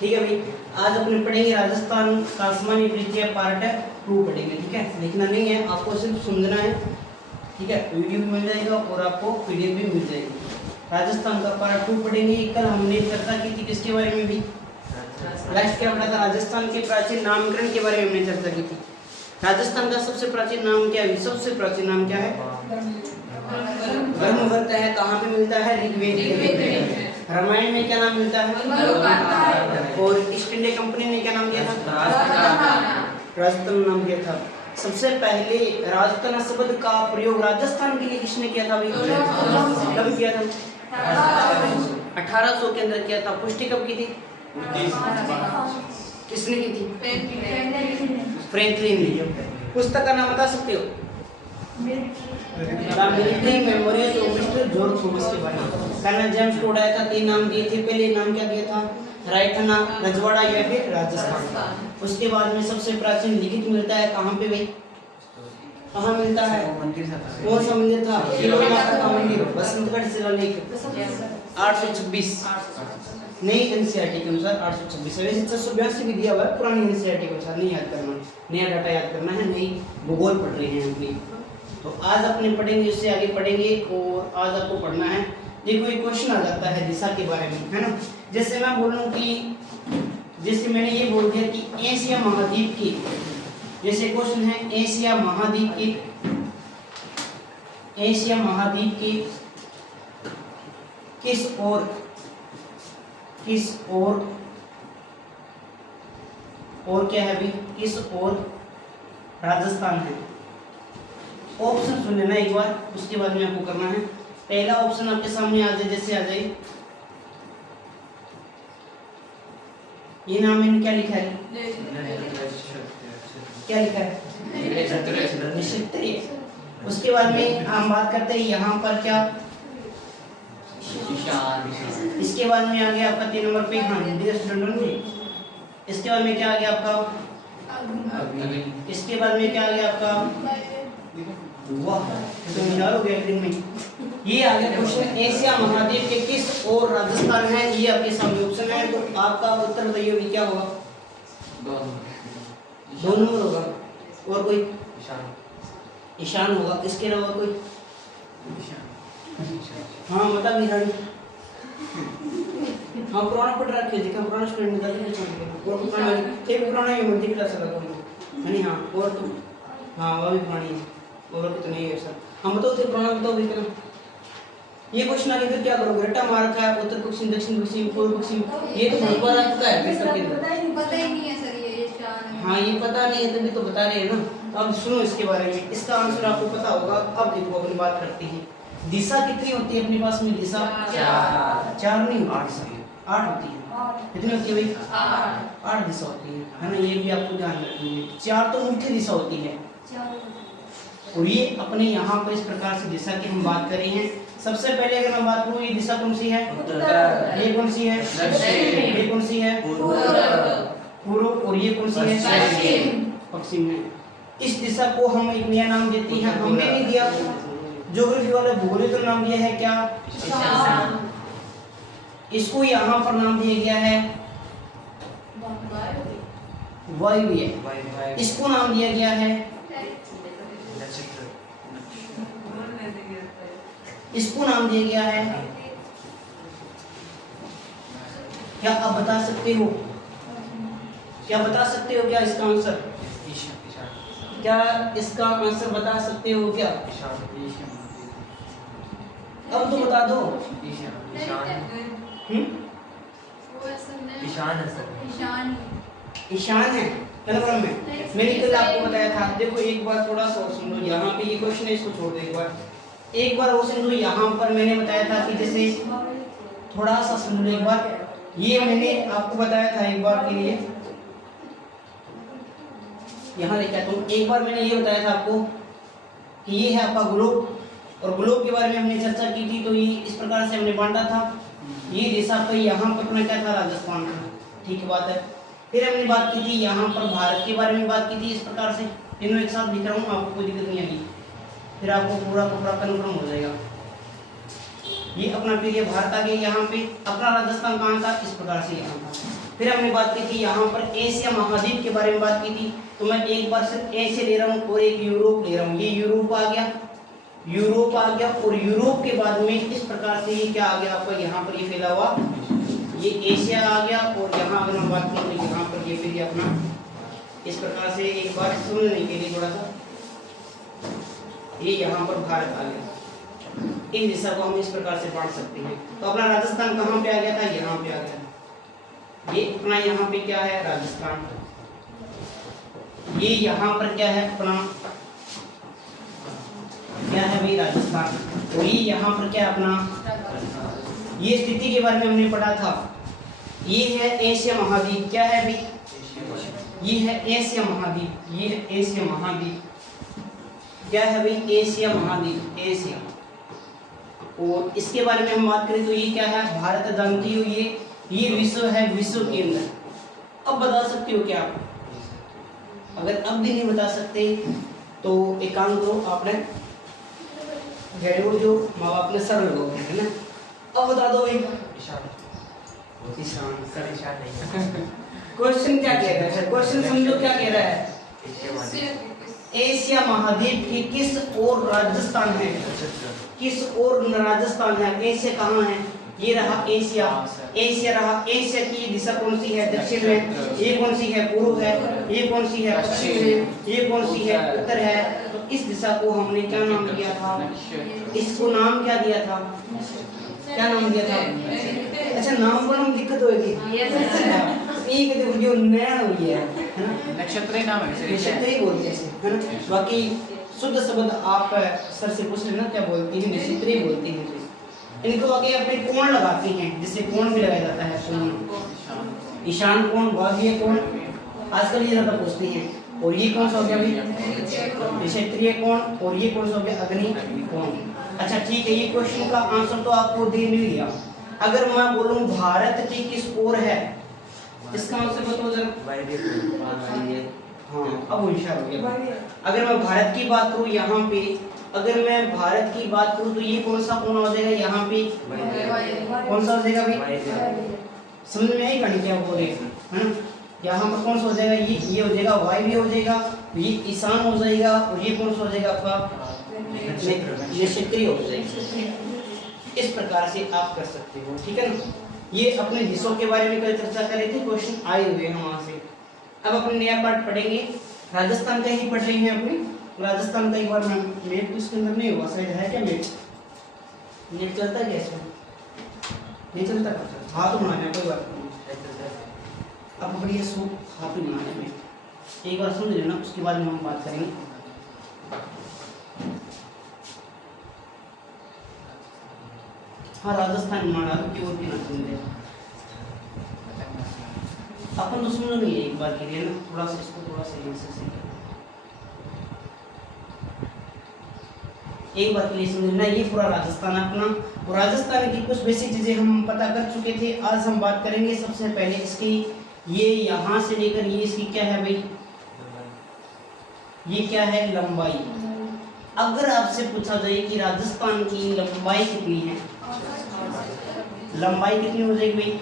ठीक है भाई, आज अपन पढ़ेंगे राजस्थान का सामान्य परिचय पार्ट 2 पढ़ेंगे। ठीक है, लिखना नहीं है, आपको सिर्फ समझना है। ठीक है, वीडियो भी मिल जाएगा और आपको पीडीएफ भी मिल जाएगी। राजस्थान का पार्ट 2 पढ़ेंगे। कल हमने चर्चा की थी किसके बारे में भी? लास्ट क्या पढ़ा था? राजस्थान के प्राचीन नामकरण के बारे में हमने चर्चा की थी। राजस्थान का सबसे प्राचीन नाम क्या है? सबसे प्राचीन नाम क्या है? ब्रह्मवर्त है। कहाँ पे मिलता है? ऋग्वेद। रामायण में क्या नाम मिलता है? और ईस्ट इंडिया कंपनी ने क्या नाम दिया था? राजस्थान नाम दिया था। सबसे पहले राजस्थान शब्द का प्रयोग राजस्थान के लिए किसने किया था? कब किया था? 1800 के अंदर किया था। पुष्टि कब की थी? किसने की थी? फ्रैंकलिन ने। पुस्तक का नाम बता सकते हो? Military memorials of mister George Thomas के बारे में। कर्नल जेम्स टोड आया था, 3 नाम दिए थे। पहले नाम क्या दिया था? रायथना, रजवाड़ा या फिर राजस्थान। उसके बाद में सबसे प्राचीन लिखित मिलता है कहाँ पे भाई? कहाँ मिलता है? कौन सा मंदिर था? शिलोह माता का मंदिर, बसंतगढ़ शिलालेख 826 नई एनसीईआरटी के अनुसार 826। वैसे 682 भी दिया हुआ है, पुरानी एनसीईआरटी के अनुसार नहीं याद करना, नया डाटा याद करना है। नई भूगोल पढ़ रहे हैं अपनी। तो आज अपने पढ़ेंगे, उससे आगे पढ़ेंगे। और आज आपको पढ़ना है, देखो एक क्वेश्चन आ जाता है दिशा के बारे में, है ना। जैसे मैं बोलूं कि जैसे मैंने ये बोल दिया कि एशिया महाद्वीप की, जैसे क्वेश्चन है एशिया महाद्वीप की किस और क्या है भी? किस और राजस्थान है? ऑप्शन सुन लेना एक बार, उसके बाद में आपको करना है। पहला ऑप्शन आपके सामने आ जाए, जैसे आ जाए, ये नाम मैंने क्या लिखा है? क्या लिखा है? निक्षत्रिय। उसके बाद में हम बात करते हैं यहाँ पर क्या? इसके बाद में आ गया आपका 3 नंबर पे, हाँ, इसके बाद में क्या आ गया आपका? इसके बाद में क्या आ गया आपका? वाह, तो मिला हो गया एक दिन में। ये आ गया क्वेश्चन, एशिया महाद्वीप के किस और राजस्थान है? ये आपके सामने ऑप्शन है। तो आपका उत्तर बताइए भी क्या होगा? 2 नंबर होगा। और कोई? ईशान होगा। इसके अलावा कोई? हाँ बता ईशान। हाँ पुराना पढ़ रखे, देखा पुराना स्टूडेंट निकाल के और पुराना एक पुराना ही मल्टी क्लास लगा है नहीं। हाँ और तो हाँ वो भी पुरानी है, और कितने है सर? हम बताओ थे पुराना, बताओ भी कितना। ये क्वेश्चन आगे फिर क्या करोगे? रट्टा मार रखा है, उत्तर पश्चिम, दक्षिण पश्चिम, पूर्व पश्चिम, ये तो बहुत बार आता है पेपर के अंदर। पता ही नहीं है सर ये ईशान। हाँ ये पता नहीं है, तभी तो बता रहे हैं ना। अब सुनो इसके बारे में, इसका आंसर आपको पता होगा। अब देखो अपनी बात करते हैं, दिशा कितनी होती है अपने पास में? दिशा 4 नहीं होती, 8 होती है। कितनी होती है भाई? 8 दिशा होती है ना। ये भी आपको ध्यान रखनी है। 4 तो मुख्य दिशा होती है, और ये अपने यहाँ पर इस प्रकार से दिशा की हम बात कर रहे हैं। सबसे पहले अगर मैं बात करूँ, ये दिशा कौन सी है? ये कौन सी है? ये कौन सी है? पूर्व। और ये कौन सी है? पश्चिम है। इस दिशा को हम एक नया नाम देते हैं, हमने नहीं दिया, ज्योग्राफी वाले भूगोल का नाम दिया है क्या? इसको यहाँ पर नाम दिया गया है वायव्य। इसको नाम दिया गया है, इसको नाम दिया गया है क्या? आप बता सकते हो? क्या बता सकते हो क्या इसका आंसर? क्या इसका आंसर बता सकते हो क्या? अब तो बता दो। ईशान है कन्फर्म है। मैंने कल आपको बताया था। देखो एक बार थोड़ा सा सुन लो, यहाँ पे ये क्वेश्चन है, इसको छोड़ दो एक बार वो सुन लो। यहाँ पर मैंने बताया था कि जैसे थोड़ा सा सुन लो एक बार, ये मैंने आपको बताया था एक बार के लिए, यहाँ लिखा तो एक बार मैंने ये बताया था आपको कि ये है आपका ग्लोब, और ग्लोब के बारे में हमने चर्चा की थी। तो ये इस प्रकार से हमने बांटा था। ये दिशा पर यहाँ पर अपना क्या था? राजस्थान था। ठीक बात है। फिर हमने बात की थी यहाँ पर भारत के बारे में बात की थी। इस प्रकार से तीनों एक साथ लिख रहा हूँ, आपको कोई दिक्कत नहीं आएगी, फिर आपको पूरा कन्फर्म हो जाएगा। ये अपना फिर ये भारत आ गया। यहाँ पे अपना राजस्थान कहाँ था, इस प्रकार से यहाँ था। फिर हमने बात की थी यहाँ पर एशिया महाद्वीप के बारे में बात की थी। तो मैं एक बार सिर्फ एशिया ले रहा हूँ और एक यूरोप ले रहा हूँ। ये यूरोप आ गया, यूरोप आ गया, और यूरोप के बाद में इस प्रकार से ये क्या आ गया आपका, यहाँ पर ये फैला हुआ ये एशिया आ गया। और यहाँ अगर हम बात करें तो यहाँ पर ये फिर अपना इस प्रकार से एक बार समझने के लिए थोड़ा सा ये यहाँ पर भारत आ गया। इन दिशा को हम इस प्रकार से बांट सकते हैं। तो अपना राजस्थान कहाँ पे आ गया था, यहाँ पे आ गया। ये अपना यहाँ पे क्या है, राजस्थान। ये यहाँ पर क्या है, अपना क्या है भाई, राजस्थान। और ये यहाँ पर क्या है, अपना ये स्थिति के बारे में हमने पढ़ा था। ये है एशिया महाद्वीप। क्या है भाई, ये है एशिया महाद्वीप। ये है एशिया महाद्वीप। क्या है भाई, एशिया महाद्वीप, एशिया। और इसके बारे में हम बात करें तो ये क्या है, भारत। जानती हो ये विश्व है, विश्व के अंदर। अब बता सकते हो क्या आप? अगर अब भी नहीं बता सकते तो एक काम करो, आपने जो माँ बाप ने सर लोग है ना, अब बता दो भाई। क्वेश्चन क्या कह रहा है, क्वेश्चन समझो क्या कह रहा है। एशिया महाद्वीप की किस ओर राजस्थान है, किस ओर राजस्थान है। एशिया कहाँ है, ये रहा एशिया। एशिया रहा, एशिया की दिशा कौन सी है, दक्षिण में। ये कौन सी है, पूर्व है। ये कौन सी है, पश्चिम है। ये कौन सी है, उत्तर है। तो इस दिशा को हमने क्या नाम दिया था, इसको नाम क्या दिया था, क्या नाम दिया था। अच्छा, नाम पर हम दिक्कत होगी। एक देखो जो नया हुई है नक्षत्र नाम है, नक्षत्र ही बोलते हैं, है ना। बाकी शुद्ध शब्द आप सर से पूछ लेना क्या बोलती है, नक्षत्र ही बोलती हैं। इनको आगे अपने कोण लगाते हैं, जिससे कोण भी लगाया जाता है। कोण, ईशान कोण, वायव्य कोण, आजकल ये ज्यादा पूछते हैं। और ये कौन सा हो गया भाई, क्षेत्रीय कोण। और ये कौन सा हो गया, अग्नि कोण। अच्छा ठीक है, ये क्वेश्चन का आंसर तो आपको दे मिल गया। अगर मैं बोलूं भारत की किस ओर है, इसका आंसर बताओ जरा। हाँ, अब होशियार हो गया। अगर मैं भारत की बात करूं यहाँ पे, अगर मैं भारत की बात करूं तो ये कौन सा कोण हो जाएगा, यहाँ पे कौन सा हो जाएगा भाई, समझ में आई कहानी क्या बोल रहे हैं, है ना। यहाँ पर कौन सा हो जाएगा, ये हो जाएगा वायव्य हो जाएगा, ये ईशान हो जाएगा। और ये कौन सा हो जाएगा आपका, ये क्षेत्रीय हो जाएगा। इस प्रकार से आप कर सकते हो, ठीक है ना। ये अपने दिशों के बारे में कल चर्चा कर रहे थे, क्वेश्चन आए हुए हैं वहां से। अब अपने नया पार्ट पढ़ेंगे, राजस्थान का ही पढ़ रहे हैं अपने। राजस्थान का एक बार मैप तो इसके अंदर नहीं हुआ, शायद है क्या मैप, नेट चलता है क्या इसमें, नहीं चलता। हाँ तो बनाना है, कोई बात नहीं। अब बढ़िया सो हाथ ही बनाने में एक बार समझ लेना, उसके बाद में हम बात करेंगे। हाँ, राजस्थान माना की ओर की ना समझे, अपन तो सुन नहीं है एक बार के लिए ना, थोड़ा सा इसको थोड़ा सा से सीखें। एक बार के लिए समझना, ये पूरा राजस्थान अपना। और राजस्थान की कुछ बेसिक चीजें हम पता कर चुके थे। आज हम बात करेंगे सबसे पहले इसकी, ये यहाँ से लेकर ये इसकी क्या है भाई, ये क्या है, लंबाई। अगर आपसे पूछा जाए कि राजस्थान की लंबाई कितनी है, लंबाई कितनी हो जाएगी भाई,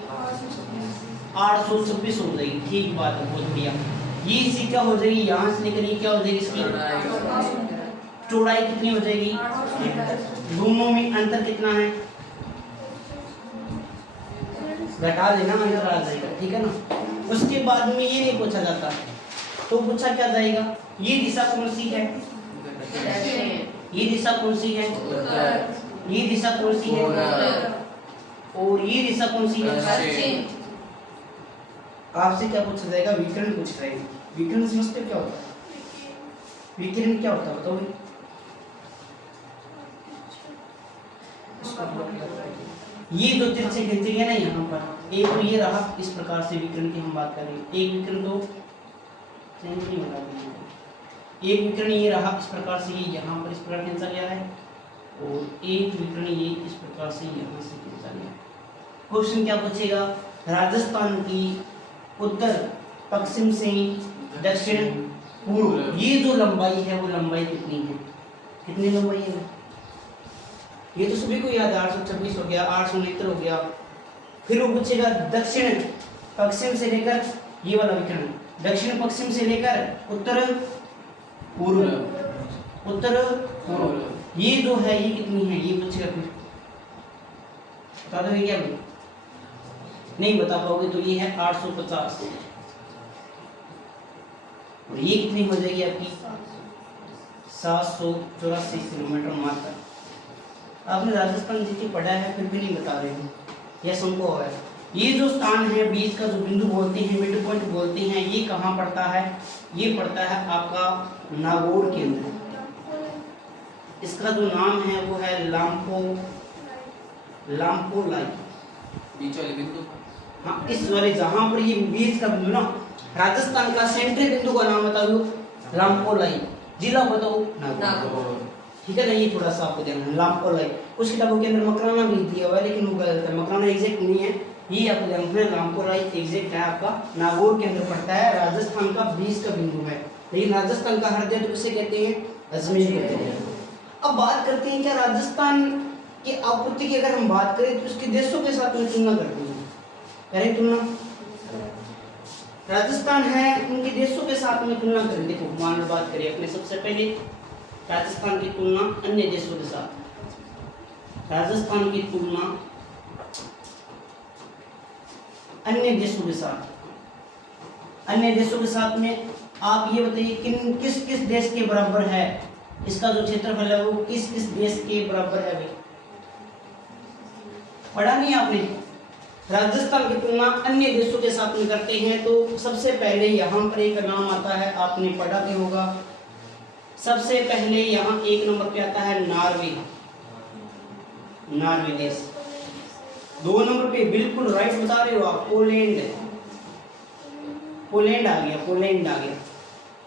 826 हो जाएगी। ठीक बात है, बहुत बढ़िया। ये इसकी क्या हो जाएगी, यहाँ से लेकर ये क्या हो जाएगी, इसकी चौड़ाई कितनी हो जाएगी, दोनों में अंतर कितना है, घटा देना, अंतर आ जाएगा, ठीक है ना। उसके बाद में ये नहीं पूछा जाता, तो पूछा क्या जाएगा, ये दिशा कौन सी है, ये दिशा कौन सी है, ये दिशा कौन सी है, और ये दिशा कौन सी है। आपसे क्या पूछा जाएगा, विकिरण पूछ रहे हैं। विकिरण समझते क्या होता है, विकिरण क्या होता है बताओ। ये दो तिरछे खींचे गए ना यहाँ पर, एक तो ये रहा, इस प्रकार से विकिरण की हम बात करें। एक विकिरण तो नहीं बना दी, एक विकिरण ये रहा इस प्रकार से, ये यहाँ पर इस प्रकार खींचा गया है, और एक विकिरण ये इस प्रकार से यहाँ से खींचा गया। क्वेश्चन क्या पूछेगा, राजस्थान की उत्तर पश्चिम से दक्षिण पूर्व ये जो लंबाई है वो लंबाई कितनी है, कितनी लंबाई है, ये तो सभी को याद है, 826 हो गया, 869 हो गया। फिर वो पूछेगा दक्षिण पश्चिम से लेकर, ये वाला विकर्ण, दक्षिण पश्चिम से लेकर उत्तर पूर्व, उत्तर पूर्व, ये जो है ये कितनी है, ये पूछेगा। फिर बता दोगे क्या भाई? नहीं बता पाओगे तो ये है 850, और ये कितनी हो जाएगी आपकी 784 किलोमीटर मात्र। आपने राजस्थान जीके पढ़ा है फिर भी नहीं बता रहे हो, यह संभव है। ये जो स्थान है बीच का जो बिंदु बोलते हैं, मिड पॉइंट बोलते हैं, ये कहाँ पड़ता है? ये पड़ता है आपका नागौर के अंदर। इसका जो नाम है वो है लाम्पो लाई। बीच वाले बिंदु, हाँ, इस वाले जहाँ पर ये बीच का बिंदु ना, राजस्थान का सेंट्रल बिंदु का नाम बताओ, लाम्पो लाई। जिला बताओ नागौर, ठीक है ना? ये थोड़ा सा आपको ध्यान है, लाम्पो लाई। कुछ किताबों के अंदर मकराना भी दिया हुआ है लेकिन वो गलत है, मकराना एग्जैक्ट नहीं है, ये आपको ध्यान रखना है। लाम्पो लाई एग्जैक्ट है आपका नागौर के अंदर पड़ता है, राजस्थान का बीच का बिंदु है। लेकिन राजस्थान का हृदय तो किसे कहते हैं? अजमेर कहते हैं। अब बात करते हैं क्या राजस्थान की आपूर्ति की अगर हम बात करें तो उसके देशों के साथ में तुलना करते हैं, करें तुलना। राजस्थान है उनके देशों के साथ में तुलना करें। देखो मान लो बात करें अपने, सबसे पहले राजस्थान की तुलना अन्य देशों के साथ, राजस्थान की तुलना अन्य देशों के साथ, अन्य देशों के साथ में आप ये बताइए किस किस देश के बराबर है? इसका जो क्षेत्रफल है वो किस किस देश के बराबर है? भाई पढ़ा नहीं आपने? राजस्थान की तुलना अन्य देशों के साथ में करते हैं तो सबसे पहले यहाँ पर एक नाम आता है, आपने पढ़ा भी होगा। सबसे पहले यहाँ एक नंबर पे आता है नॉर्वे, नॉर्वे देश। 2 नंबर पे बिल्कुल राइट बता रहे हो आप, पोलैंड, पोलैंड आ गया, पोलैंड आ गया।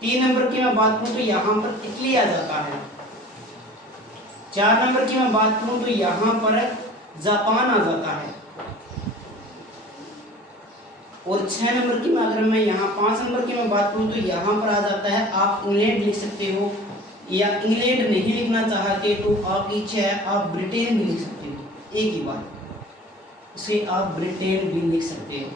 3 नंबर की मैं बात करूं तो यहाँ पर इटली आ जाता है। 4 नंबर की मैं बात करूं तो यहाँ पर जापान आ जाता है। और 6 नंबर की अगर मैं यहाँ 5 नंबर की मैं बात करूँ तो यहाँ पर आ जाता है, आप इंग्लैंड लिख सकते हो, या इंग्लैंड नहीं लिखना चाहते तो आप इच्छा है आप ब्रिटेन भी लिख सकते हो, एक ही बात, इसे आप ब्रिटेन भी लिख सकते हो।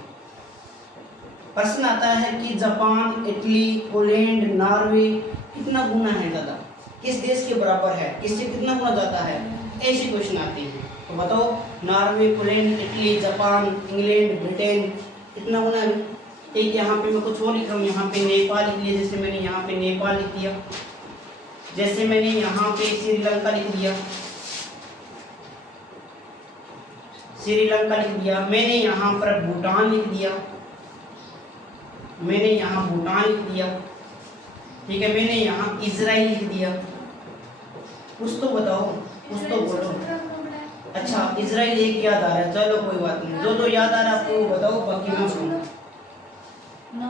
प्रश्न आता है कि जापान, इटली, पोलैंड, नॉर्वे कितना गुना है ज़्यादा, किस देश के बराबर है, किससे कितना गुना ज़्यादा है, ऐसे क्वेश्चन आते हैं। तो बताओ Norway, Poland, Italy, Japan, England, Britain कितना गुना है? एक यहाँ पे मैं कुछ और लिख रहा हूँ, यहाँ पे नेपाल लिख लिया, जैसे मैंने यहाँ पे नेपाल लिख दिया, जैसे मैंने यहाँ पे श्रीलंका लिख दिया, श्रीलंका लिख दिया, मैंने यहाँ पर भूटान लिख दिया, मैंने यहाँ भूटान लिख दिया, ठीक है, मैंने यहाँ इजराइल लिख दिया। कुछ तो बताओ, कुछ तो बोलो। अच्छा इजराइल एक याद आ रहा है, चलो कोई बात नहीं, जो याद आ रहा है आपको वो बताओ, बाकी मैं सुनूं।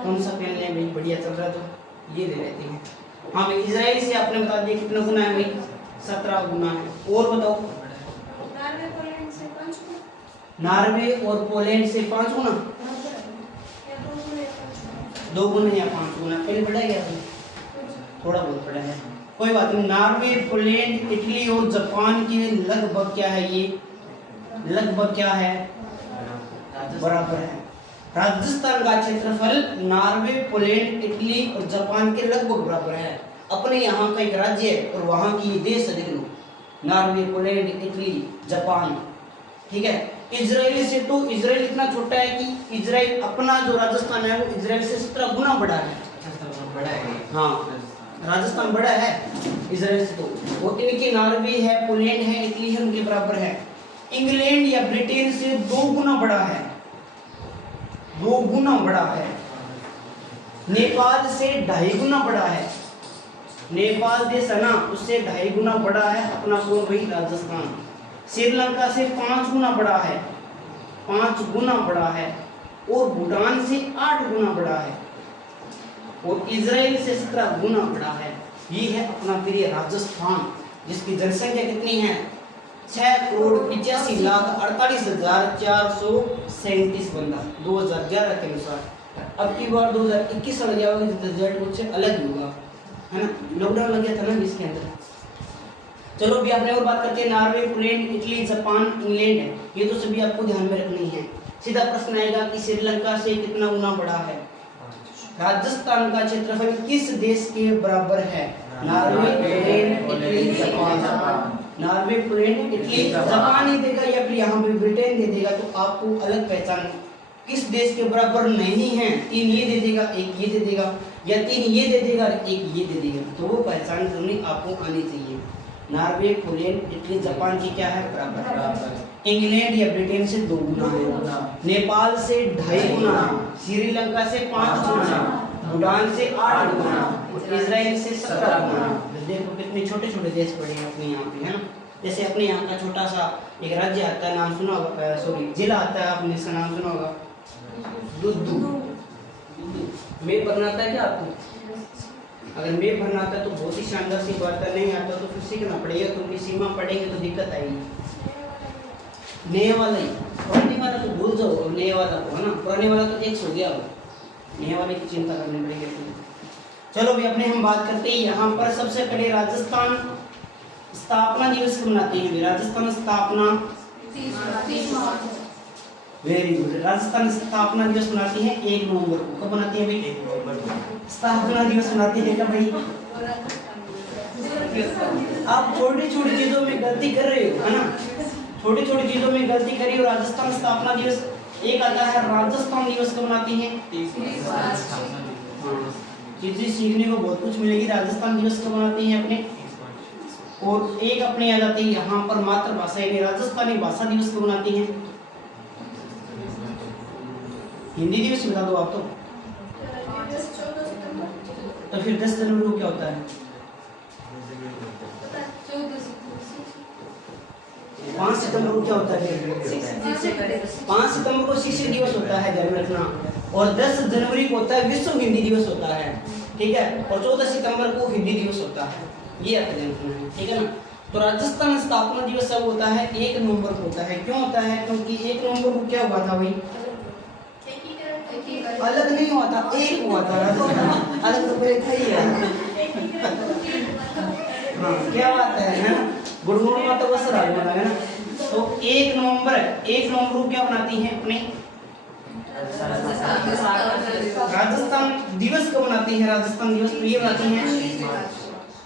कौन सा पेन है भाई? बढ़िया चल रहा है तो ये ले लेते हैं। हाँ भाई इजराइल से आपने बता दिया कितना गुना है भाई? 17 गुना है। और बताओ नॉर्वे और पोलैंड से 5 गुना, 2 गुना या 5 गुना? पहले पढ़ा गया था, थोड़ा बहुत पढ़ा है, कोई बात नहीं। नॉर्वे, पोलैंड, इटली और जापान के लगभग क्या है? ये लगभग क्या है? बराबर है। राजस्थान का क्षेत्रफल नॉर्वे, पोलैंड, इटली और जापान के लगभग बराबर है। अपने यहाँ का एक राज्य है और वहाँ की देश है, देख लो, नॉर्वे, पोलैंड, इटली, जापान, ठीक है। इजराइल से तो इजराइल इतना छोटा है कि इजराइल अपना जो राजस्थान है वो इजराइल से 17 गुना बड़ा है। बड़ा है। हाँ राजस्थान बड़ा है इजराइल से तो, वो इनके नॉर्वे है, पोलैंड है, इटली है, उनके बराबर है। इंग्लैंड या ब्रिटेन से 2 गुना बड़ा है, 2 गुना बड़ा है। नेपाल से 2.5 गुना बड़ा है, नेपाल देश है ना उससे 2.5 गुना बड़ा है अपना कौन भाई? राजस्थान। श्रीलंका से 5 गुना बड़ा है, 5 गुना बड़ा है। और भूटान से 8 गुना बड़ा है, और इजराइल से 17 गुना बड़ा है। ये है अपना प्रिय राजस्थान, जिसकी जनसंख्या कितनी है? 6,85,48,437 बंदा 2011 के अनुसार। अब की बार 2021 लग गया होगा, रिजल्ट मुझसे अलग ही होगा, है ना? लॉकडाउन लग गया था ना इसके अंदर। चलो अभी अपने और बात करते हैं। Norway, Poland, Italy, Japan, England है, ये तो सभी आपको ध्यान में रखनी है। सीधा प्रश्न आएगा कि श्रीलंका से कितना गुना बड़ा है? राजस्थान का क्षेत्रफल किस देश के बराबर है? Norway, Poland, Italy, Japan. Norway, Poland, Italy, Japan ही देगा या फिर यहाँ पे ब्रिटेन दे देगा तो आपको अलग पहचान किस देश के बराबर नहीं है। 3 ये दे देगा, 1 ये दे देगा, या 3 ये दे देगा और 1 ये दे देगा, तो वो पहचान करनी आपको आनी चाहिए। नॉर्वे, पोलैंड, इटली, जापान की क्या है? बराबर। इंग्लैंड या ब्रिटेन से 2 गुना है, नेपाल से 2.5 गुना, श्रीलंका से 5 गुना, भूटान से 8 गुना, इजराइल से 17 गुना। देखो कितने छोटे छोटे देश पड़े हैं अपने यहाँ पे, है ना। जैसे अपने यहाँ का छोटा सा एक राज्य आता है, नाम सुना होगा, सॉरी जिला आता है, आपने इसका नाम सुना होगा, दुद्दू। मैं भरना आता है क्या आपको? अगर मैं भरना आता है तो बहुत ही शानदार सी बात है, नहीं आता तो फिर सीखना पड़ेगा, क्योंकि सीमा पढ़ेंगे तो दिक्कत आएगी। नए वाला ही, पुराने वाला तो भूल जाओ, नए वाला को, है ना। पुराने वाला तो एक हो गया, नए वाले की चिंता करनी पड़ेगी। चलो अभी अपने हम बात करते हैं, यहाँ पर सबसे पहले राजस्थान स्थापना दिवस कब मनाते हैं? राजस्थान स्थापना, 30 मार्च। Very good. राजस्थान स्थापना दिवस मनाती है 1 नवंबर को। कब मनाती है भाई? 1 नवंबर को स्थापना दिवस मनाती है कब भाई? आप छोटी छोटी चीजों में गलती कर रहे हो, है ना। छोटी छोटी चीजों में गलती करी हो। राजस्थान स्थापना दिवस एक आता है, राजस्थान दिवस कब मनाती है? 30 मार्च। चीजें सीखने को बहुत कुछ मिलेगी। राजस्थान दिवस कब मनाती है अपने? और एक अपने याद आती है यहाँ पर मातृभाषा यानी राजस्थानी भाषा दिवस कब मनाती है? हिंदी दिवस बता दो आप तो फिर 10 जनवरी को क्या होता है? 5 सितंबर को क्या होता है? 5 सितंबर को शिक्षक दिवस होता है, ध्यान रखना। और 10 जनवरी को होता है विश्व हिंदी दिवस होता है, ठीक है। और 14 सितंबर को हिंदी दिवस होता है, ये आपको ध्यान रखना है, ठीक है ना। तो राजस्थान स्थापना दिवस सब होता है 1 नवंबर को होता है। क्यों होता है? क्योंकि 1 नवंबर को क्या हुआ था भाई? अलग नहीं हुआ था, एक हुआ था। अलग तो पहले था ही है। हाँ, क्या बात है ना। गुड मॉर्निंग का तो बस राजमाता है ना। तो 1 नवंबर को क्या बनाती है अपने? राजस्थान दिवस को बनाती है। राजस्थान दिवस तो ये बनाती है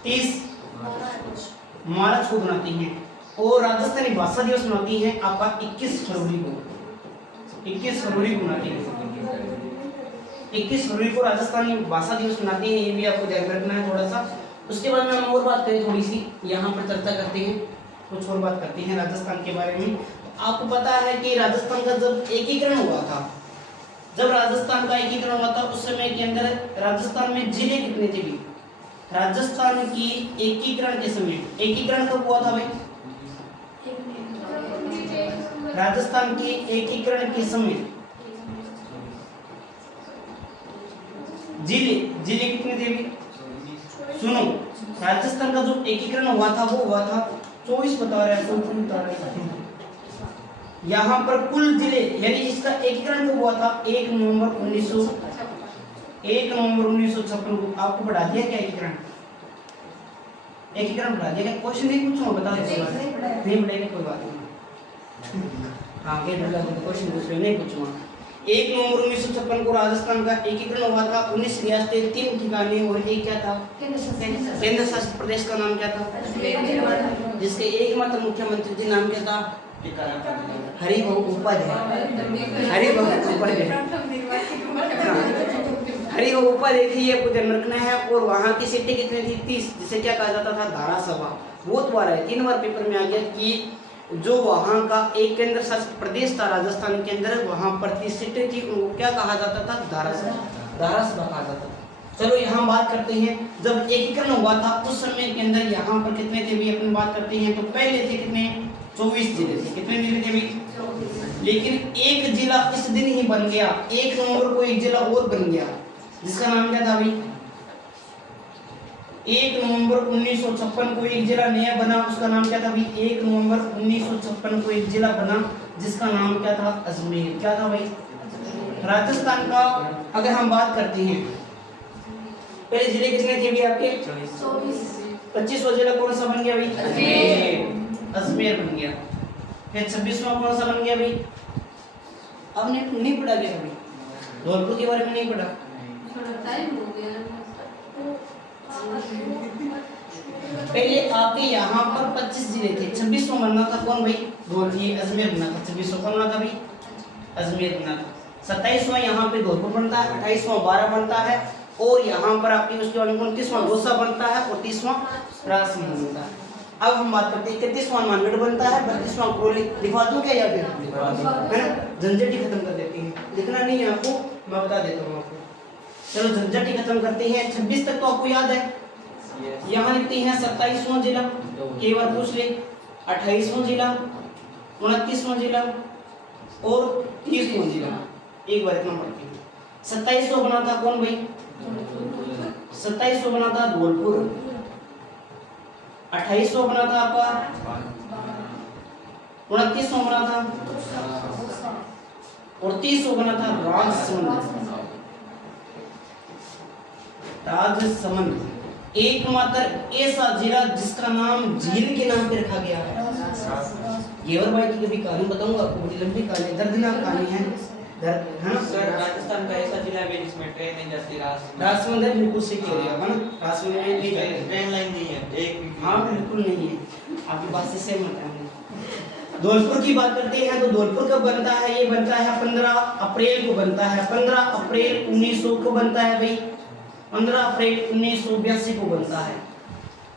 30 मार्च को बनाती हैं। और राजस्थानी भाषा दिवस मनाती है आपका 21 फरवरी को। 21 फरवरी को मनाती है। 21 फरवरी को राजस्थानी भाषा दिवस मनाती है, ये भी आपको ध्यान रखना है थोड़ा सा। उसके बाद में हम और बात करें, थोड़ी सी यहाँ पर चर्चा करते हैं, कुछ और बात करते हैं राजस्थान के बारे में। आपको पता है कि राजस्थान का जब एकीकरण हुआ था, जब राजस्थान का एकीकरण हुआ था उस समय के अंदर राजस्थान में जिले कितने थे भी? राजस्थान की एकीकरण के समय, एकीकरण कब हुआ था भाई? राजस्थान के एकीकरण के समय जिले कितने थे भी? सुनो, राजस्थान का जो एकीकरण हुआ था वो हुआ था 24 बता रहे हैं। यहाँ पर कुल जिले यानी इसका एकीकरण कब हुआ था? 1 नवंबर 1956 को। आपको बढ़ा दिया क्या एकीकरण? एकीकरण बढ़ा दिया क्या? क्वेश्चन नहीं पूछूंगा, बता दो। नहीं बढ़ेगा कोई बात नहीं। हाँ, क्वेश्चन पूछ रहे नहीं पूछूंगा। 1 नवंबर 1956 को राजस्थान का एकीकरण हुआ था। 19 रियासतें, 3 ठिकाने और एक क्या था? केंद्र शासित प्रदेश का नाम क्या था? जिसके एकमात्र मुख्यमंत्री जी नाम क्या था? हरिभाऊ उपाध्याय। हरिभाऊ उपाध्याय थी, ये आपको ध्यान रखना है। और वहाँ की सीटें कितनी थी? 30, जिसे क्या कहा जाता था? धारासभा। बहुत बार है, 3 बार पेपर में आ गया कि जो वहाँ का एक केंद्र शासित प्रदेश था राजस्थान के अंदर, वहाँ पर 30 सीटें थी, उनको क्या कहा जाता था? धारासभा कहा जाता था। चलो यहाँ बात करते हैं, जब एकीकरण हुआ था उस समय के अंदर यहाँ पर कितने थे भी अपन बात करते हैं। तो पहले थे कितने? 24 जिले थे। कितने जिले थे भी? लेकिन एक जिला इस दिन ही बन गया, 1 नवंबर को एक जिला और बन गया, जिसका नाम क्या था भाई? 1 नवंबर 1956 को एक जिला नया बना, उसका नाम क्या था भाई? 1 नवंबर 1956 को एक जिला बना, जिसका नाम क्या था? अजमेर। क्या था भाई? राजस्थान का अगर हम बात करते हैं, पहले जिले कितने थे भी आपके? 24। 25वां जिला कौन सा बन गया भाई? अजमेर बन गया। फिर 26वां कौन सा बन गया भाई? आपने नहीं पढ़ा क्या कभी? धौलपुर के बारे में नहीं पढ़ा? थोड़ा टाइम हो गया। पहले आपके यहाँ पर 25 जिले थे, 26वां बनना था कौन भाई? धौलपुर, ये अजमेर बनना था। 26वां कौन बना था भाई? अजमेर बना था। 27वां यहाँ पे धौलपुर बनता है, 28वां बारा बनता है, और यहाँ पर आपकी उसके बाद 29वां दौसा बनता है और 30वां राजसमंद बनता है। अब हम बात करते हैं 31वां मानगढ़ बनता है, 32वां करौली। लिखवा दूं क्या या फिर? है ना, झंझट ही खत्म कर देते हैं, लिखना नहीं है आपको, मैं बता देता हूँ आपको। चलो झंझट ही खत्म करते हैं। 26 तक तो आपको याद है। यहाँ लिखते हैं 27वां जिला, कई बार पूछ ले, 28वां जिला, 29वां जिला और 30वां जिला। एक बार इतना पढ़ते हैं। 27वां बना था कौन भाई? 27वां बना था धौलपुर, 28वां बना था आपका, 29वां बना था और 30वां बना था राजसमंद। राजसमंद एकमात्र ऐसा जिला जिसका नाम झील के नाम पे रखा गया है। गेवर भाई की कभी कहानी बताऊंगा आपको, बड़ी लंबी कहानी, दर्दनाक कहानी है। सर राजस्थान का ऐसा जिला है जिसमें ट्रेन नहीं जाती। राजसमंद है, बिल्कुल सही कह रहे हो आप, है ना? राजसमंद में नहीं जाती ट्रेन लाइन नहीं है एक भी। हाँ बिल्कुल नहीं है, आपकी बात से सहमत है। धौलपुर की बात करते हैं तो धौलपुर कब बनता है? ये बनता है 15 अप्रैल को बनता है। 15 अप्रैल 1900 को बनता है भाई, 15 अप्रैल 1982 को बनता है।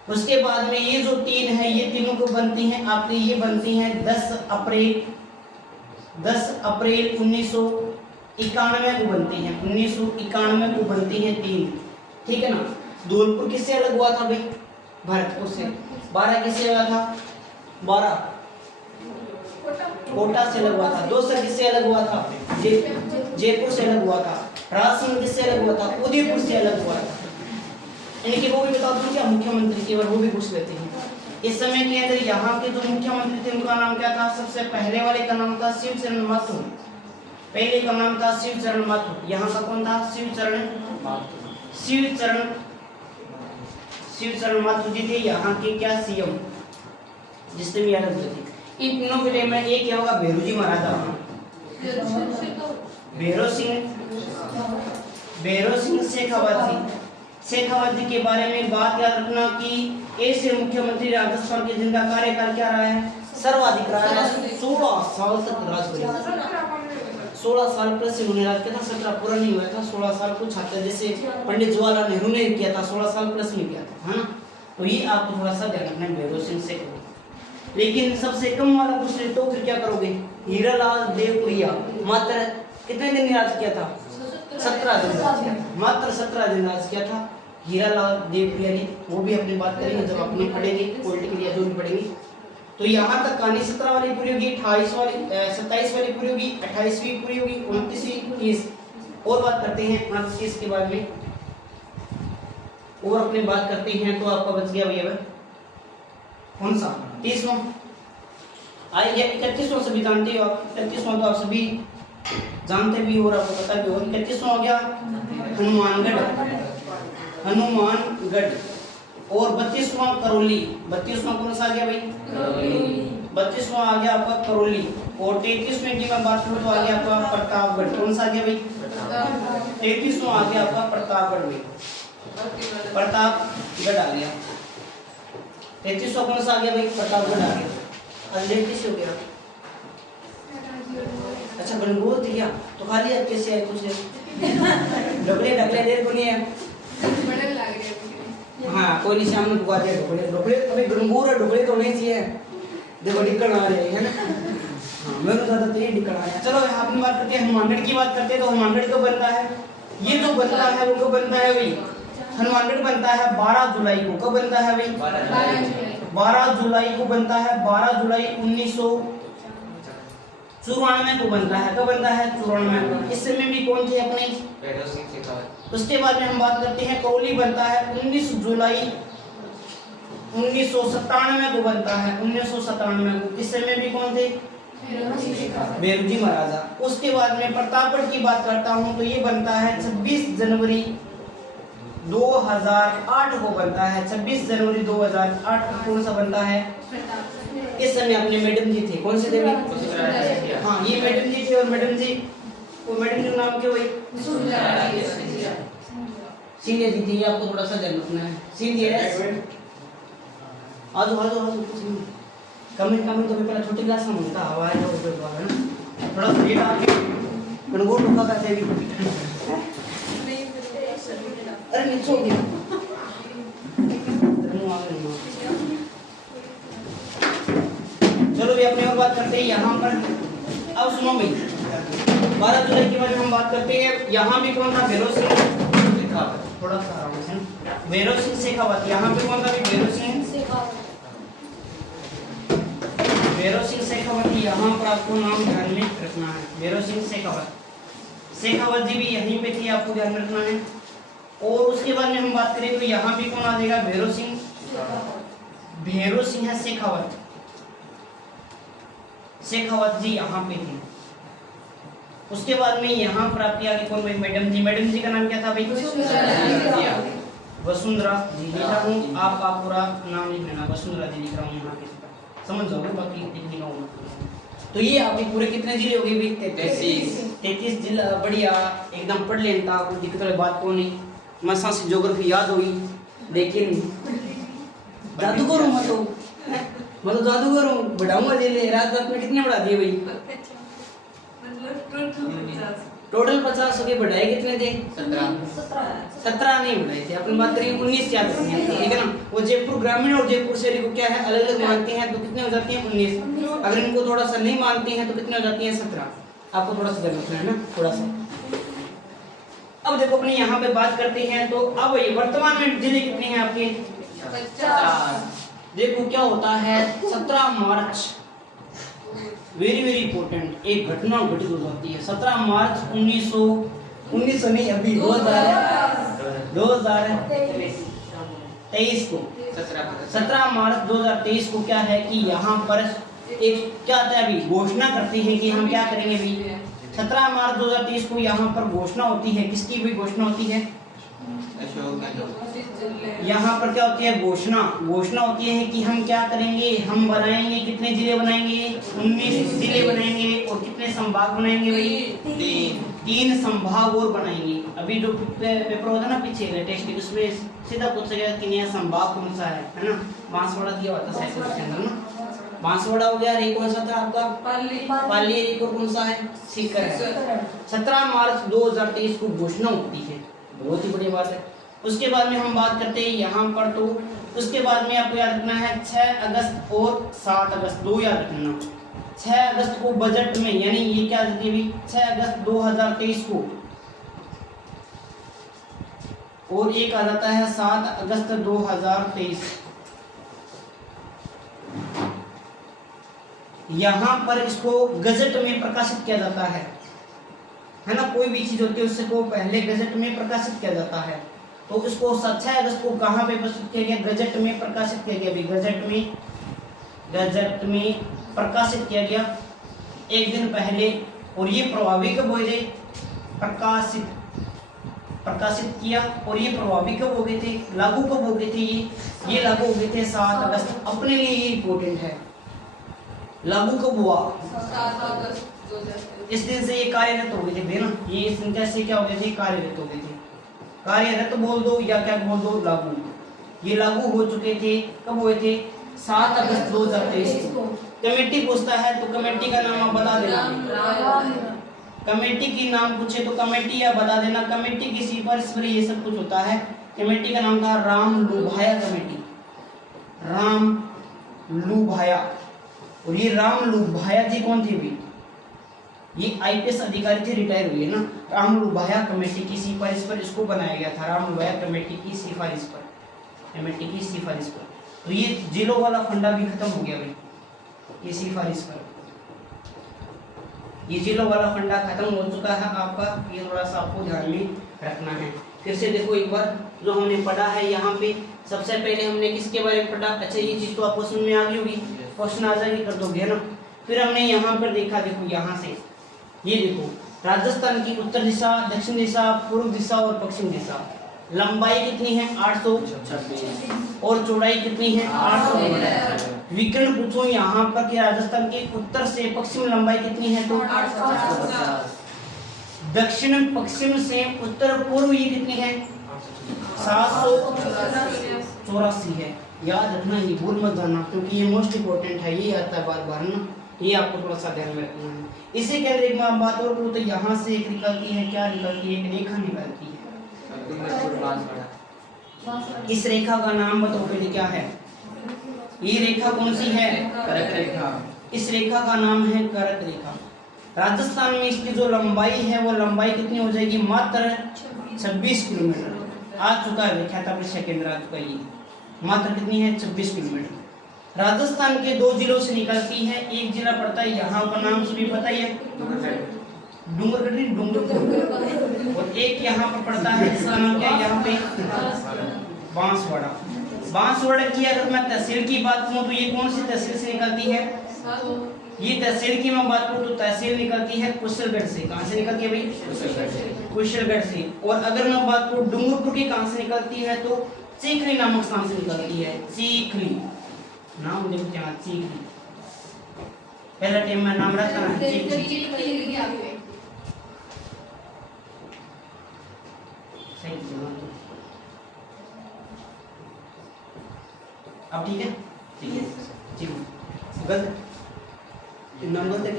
उसके बाद में ये जो तीन है, ये तीनों को बनती हैं आपके, ये बनती हैं 10 अप्रैल 1991 को बनती हैं। 1991 को बनती हैं तीन, ठीक है ना? धौलपुर किससे अलग हुआ था भाई? भरतपुर से। 12 किससे अलग था? 12 कोटा से अलग हुआ था। दौसा किससे अलग हुआ था? जयपुर से अलग हुआ था। राजसमंद किससे अलग हुआ था? उदयपुर से अलग हुआ था। इनके वो भी बता दूं क्या? मुख्यमंत्री के बार वो भी पूछ लेते हैं। इस समय के अंदर यहाँ के जो मुख्यमंत्री थे उनका नाम क्या था? सबसे पहले वाले का नाम था शिवचरण माथुर। पहले का नाम था शिवचरण माथुर। यहाँ का कौन था? शिवचरण माथुर जी थे यहाँ के क्या सीएम, जिससे भी अलग हुए थे। इन तीनों के लिए में एक क्या होगा? भेरूजी महाराजा। भैरव सिंह शेखावत जी के बारे में बात याद रखना कि ऐसे मुख्यमंत्री राजस्थान के जिनका कार्यकाल क्या रहा है? सर्वाधिक रहा है। 16 साल तक राज किया। 16 साल प्लस उन्होंने राज किया था। 17 पूरा नहीं हुआ था, 16 साल कुछ छात्र जैसे पंडित जवाहरलाल नेहरू ने किया था, 16 साल प्लस में किया था, है ना? तो ये आपको थोड़ा सा ध्यान रखना है भैरव सिंह शेखावत। लेकिन सबसे कम वाला पूछ ले तो फिर क्या करोगे? हीरालाल देवप्रिया। मात्र कितने दिन राज किया था? 17 दिन राज किया था। मात्र 17 दिन राज किया था हीरालाल देवप्रिया ने। वो भी अपनी बात करेंगे जब अपने पढ़ेंगे पॉलिटिकल या जो भी पढ़ेंगे। तो यहाँ तक कहानी 17 वाली पूरी होगी, 27 वाली पूरी होगी, 28वीं पूरी होगी, 29वीं, 30। और बात करते हैं 29 के बाद में, और अपनी बात करते हैं तो आपका बच गया भैया कौन सा? 30वां आई गया। 31वां सभी जानते हो आप, 31वां तो आप सभी जानते भी हो और आपको पता भी हो। 31वां हो गया हनुमानगढ़ और 32वां करौली। 32वां कौन सा आ गया भाई? 32वां आ गया आपका करौली। और 33वें की मैं बात करूं तो आ गया आपका प्रतापगढ़। कौन सा आ गया भाई? 33वां आ गया आपका प्रतापगढ़ में, प्रतापगढ़ आ गया। 33वां कौन सा आ गया भाई? प्रतापगढ़ आ गया। अल्लेख किससे हो गया? अच्छा गणगौर थी क्या? तो खाली अब कैसे आए कुछ ढोकले देर को नहीं है। बड़े लग रहे हाँ कोई नहीं, सामने बुआ दे ढोकले अभी गणगौर और ढोकले तो नहीं चाहिए। देखो डिक्कड़ आ रहे हैं ना। हाँ मैं तो ज्यादा तो ये डिक्कड़ आ रहा। चलो अपनी बात करते हैं हनुमानगढ़ की बात करते हैं। तो हनुमानगढ़ कब बनता है? ये जो बनता है वो कब बनता है भाई? हनुमानगढ़ बनता है 12 जुलाई को। कब बनता है भाई? 12 जुलाई को बनता है। 12 जुलाई 1994 को बनता है। कब बनता है? 94 को। इस समय भी कौन थे अपने? भैरव सिंह शेखावत। उसके बाद में हम बात करते हैं करौली बनता है 19 जुलाई 1997 को बनता है। 1997 को। इस समय भी कौन थे? भेरूजी महाराजा। उसके बाद में प्रतापगढ़ की बात करता हूं तो ये बनता है 26 जनवरी 2008 को बनता है। 26 जनवरी 2008 को कौन सा बनता है? इस समय अपने मैडम जी थे, कौन से थे भाई? हाँ, ये मैडम जी थे और मैडम जी का नाम क्या भाई? सीनियर जी थी। आपको थोड़ा सा ध्यान रखना है। सीनियर आजो कमेंट तो पहले छोटी क्लास में होता हवा है जो है ना, थोड़ा सा लेट आके कणगो टुका करते भी। अरे नीचे हो गया। चलो भी अपनी और बात करते हैं यहाँ पर। अब सुनो भाई, 12 जुलाई के बारे में हम बात करते हैं। यहाँ भी कौन था? भैरव सिंह शेखावत। थोड़ा सा आराम से, भैरव सिंह शेखावत। यहाँ पे कौन था? भैरव सिंह शेखावत। यहाँ पर आपको नाम ध्यान में रखना है, भैरव सिंह शेखावत। शेखावत जी भी यहीं पे थे, आपको ध्यान रखना है। और उसके बाद में हम बात करें तो यहाँ भी कौन आ जाएगा? भैरव सिंह शेखावत। शेखावत जी यहाँ पे थे। उसके बाद में यहाँ पर आपके आगे कौन भाई? मैडम जी का नाम क्या था भाई? वसुंधरा जी लिख रहा हूँ। आपका पूरा नाम लिख लेना, वसुंधरा जी लिख रहा हूँ यहाँ पे, समझ जाओगे, बाकी लिखने का होगा। तो ये आपके पूरे कितने जिले हो गए भाई? 33 जिला। बढ़िया, एकदम पढ़ लेता, कुछ दिक्कत वाली बात को नहीं। मसा से ज्योग्राफी याद हुई, लेकिन जादूगर हूँ मैं तो जादूगर हूँ। बढ़ाऊंगा जिले, रात में कितने बढ़ा दिए भाई? टोटल 50 हो गए। बढ़ाए कितने थे? 17 नहीं बढ़ाए थे। अपन बात करेंगे 19 याद रखनी है, ठीक है ना। वो जयपुर ग्रामीण और जयपुर शहरी को क्या है? अलग अलग मानते हैं, तो कितने हो जाते हैं? 19। अगर इनको थोड़ा सा नहीं मानते हैं तो कितने हो जाती हैं? 17। आपको थोड़ा सा ध्यान रखना है ना, थोड़ा सा। अब देखो अपने यहाँ पे बात करते हैं, तो अब ये वर्तमान में जिले कितने हैं आपके? 50। देखो क्या होता है, 17 मार्च वेरी इंपॉर्टेंट एक घटना घटित हो जाती है। 17 मार्च 1900 नहीं, अभी 2023 को 17 मार्च 2023 को क्या है कि यहाँ पर एक क्या आता है अभी घोषणा करते हैं कि हम क्या करेंगे अभी। 17 मार्च 2023 को यहाँ पर घोषणा होती है। किसकी भी घोषणा होती है? यहाँ पर क्या होती है? घोषणा होती है कि हम क्या करेंगे, हम बनाएंगे कितने जिले बनाएंगे? 19 जिले बनाएंगे। और कितने संभाग बनाएंगे भाई? 3 संभाग और बनाएंगे। अभी जो पेपर होता है ना पीछे लेटेस्ट, उसमें सीधा पूछा गया कि नया संभाग कौन सा है ना। बांसवाड़ा दिया हुआ था साइकिल के अंदर ना, बांसवाड़ा हो गया। एक कौन सा था आपका? पाली। एक और कौन सा है? सीकर है। 17 मार्च 2023 को घोषणा होती है, बहुत ही बड़ी बात है। उसके बाद में हम बात करते हैं यहाँ पर, तो उसके बाद में आपको याद रखना है 6 अगस्त और 7 अगस्त 2 याद रखना। 6 अगस्त को बजट में, यानी ये क्या देती है 6 अगस्त 2023 को, और एक आ जाता है 7 अगस्त 2023। यहाँ पर इसको गजट में प्रकाशित किया जाता है ना। कोई भी चीज होती है उससे को पहले गजट में प्रकाशित किया जाता है। तो इसको 6 अगस्त को कहाँ पे प्रकाशित किया गया? गजट में प्रकाशित किया गया। गजट में प्रकाशित किया गया एक दिन पहले। और ये प्रभावी कब हुए थे? प्रकाशित किया। और ये प्रभावी कब हो गए थे? लागू कब हो गए थे? ये लागू हो गए थे 7 अगस्त। अपने लिए ये इंपॉर्टेंट है। लागू कब हुआ? 7 अगस्त। इस दिन से ये कार्यरत हो गए थे भैया ना। ये इस दिन कैसे क्या हो गए थे? कार्यरत हो गए थे। कार्यरत बोल दो या क्या बोल दो, लागू। ये लागू हो चुके थे। कब हुए थे? 7 अगस्त 2023 को। कमेटी पूछता है तो कमेटी का नाम आप बता देना। कमेटी की नाम पूछे तो कमेटी या बता देना। कमेटी की सिफारिश पर ये सब कुछ होता है। कमेटी का नाम था रामलुभाया कमेटी। रामलुभाया। और ये रामलुभाया जी कौन थे भी? ये आईपीएस अधिकारी थे, रिटायर हुए ना। रामलुभाया कमेटी की सिफारिश पर इसको बनाया गया था। रामलुभाया कमेटी की सिफारिश पर। तो ये जिलों वाला फंडा भी खत्म हो गया भाई, ये सिफारिश पर। ये जिलों वाला फंडा खत्म हो चुका है आपका। ये थोड़ा सा आपको ध्यान में रखना है। फिर से देखो एक बार जो हमने पढ़ा है यहाँ पे। सबसे पहले हमने किसके बारे में पढ़ा? अच्छा, ये चीज तो आपको समझ में आ गई होगी, क्वेश्चन आ जाएगी कर दोगे ना। फिर हमने यहाँ पर देखा, देखो यहाँ से ये देखो राजस्थान की उत्तर दिशा, दक्षिण दिशा, पूर्व दिशा और पश्चिम दिशा। लंबाई कितनी है 826 और चौड़ाई कितनी है 800। विकर्ण पूछो यहाँ पर कि राजस्थान के उत्तर से पश्चिम लंबाई कितनी है तो 850। दक्षिण पश्चिम से उत्तर पूर्व ये कितनी है 784 है। याद रखना, ये भूल मत जाना क्योंकि ये मोस्ट इंपोर्टेंट है, ये आता है बार बार ना, ये आपको थोड़ा सा ध्यान में रखना है। इसी के अंदर एक बात और करूँ तो यहाँ से एक निकलती है, क्या निकलती है, एक रेखा निकलती है। इस रेखा का नाम बताओ पहले क्या है। ये रेखा कौन सी है, करक रेखा। इस रेखा का नाम है करक रेखा। राजस्थान में इसकी जो लंबाई है वो लंबाई कितनी हो जाएगी, मात्र 26 किलोमीटर। आ चुका है व्याख्याता परीक्षा केंद्र आ चुका है, ये मात्र कितनी है 26 किलोमीटर। राजस्थान के 2 जिलों से निकलती है। एक जिला पड़ता है, यहाँ का नाम सभी पता ही है, डूंगरगढ़ी डूंगरपुर, और एक यहाँ पर पड़ता है जिसका नाम क्या है यहाँ पे बांसवाड़ा। बांसवाड़ा की अगर मैं तहसील की बात करूँ तो ये कौन सी तहसील से निकलती है, ये तहसील की मैं बात करूँ तो तहसील निकलती है कुशलगढ़ से। कहाँ से निकलती है भाई, कुशलगढ़ से। और अगर मैं बात करूँ डूंगरपुर की कहाँ से निकलती है तो चीखली नामक स्थान से निकलती है। चीखली नाम देखो क्या, चीखली पहला टाइम में नाम रखा है चीखली। सही अब ठीक है, ठीक है, ठीक है। गलत नाम गलत है